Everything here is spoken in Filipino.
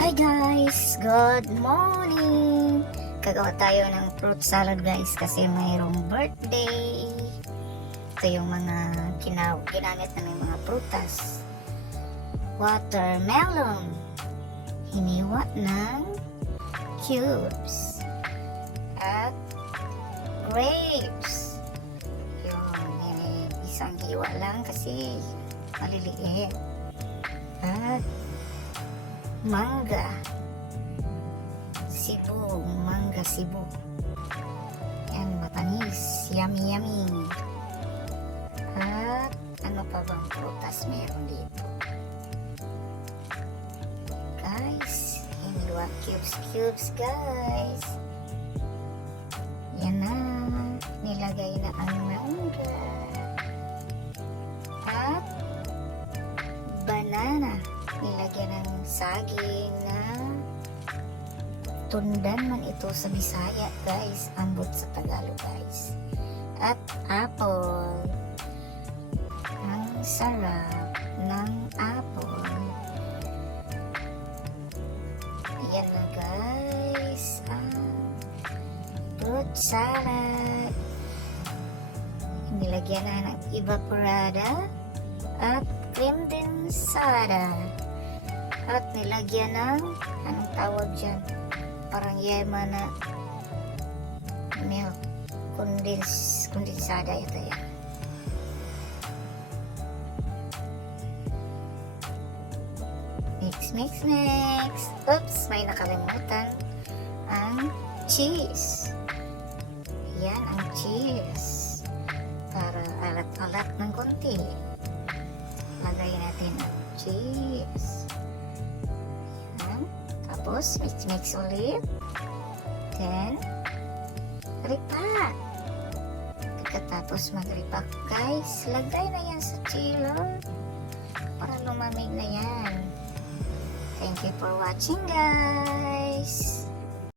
Hi guys! Good morning! Gagawa tayo ng fruit salad guys kasi mayroong birthday. Ito yung mga ginamit namin mga prutas. Watermelon. Hiniwa ng cubes. At grapes. Yung isang hiwa lang kasi maliliit. At mangga Cebu. Yan, matamis, yummy. At ano pa bang prutas meron dito guys? Hiniwa cubes guys. Yan na, nilagay na ang mangga at banana. Nilagyan ng saging na tundan man ito sa Bisaya guys, ambot sa Tagalog guys. At apple. Ang sarap ng apple. Ayan na guys ang fruit salad. Nilagyan na ng evaporada at cream din salada. At nilagyan ng anong tawag dyan, parang yema na milk, kondensada ito yan. Mix. Oops, may nakalimutan ang cheese. Yan ang cheese para alat-alat ng konti. Lagay natin ang cheese. Tapos, mix ulit. Then, ripak. Pagkatapos mag-ripak, guys, lagay na yan sa chiller para lumamig na yan. Thank you for watching, guys.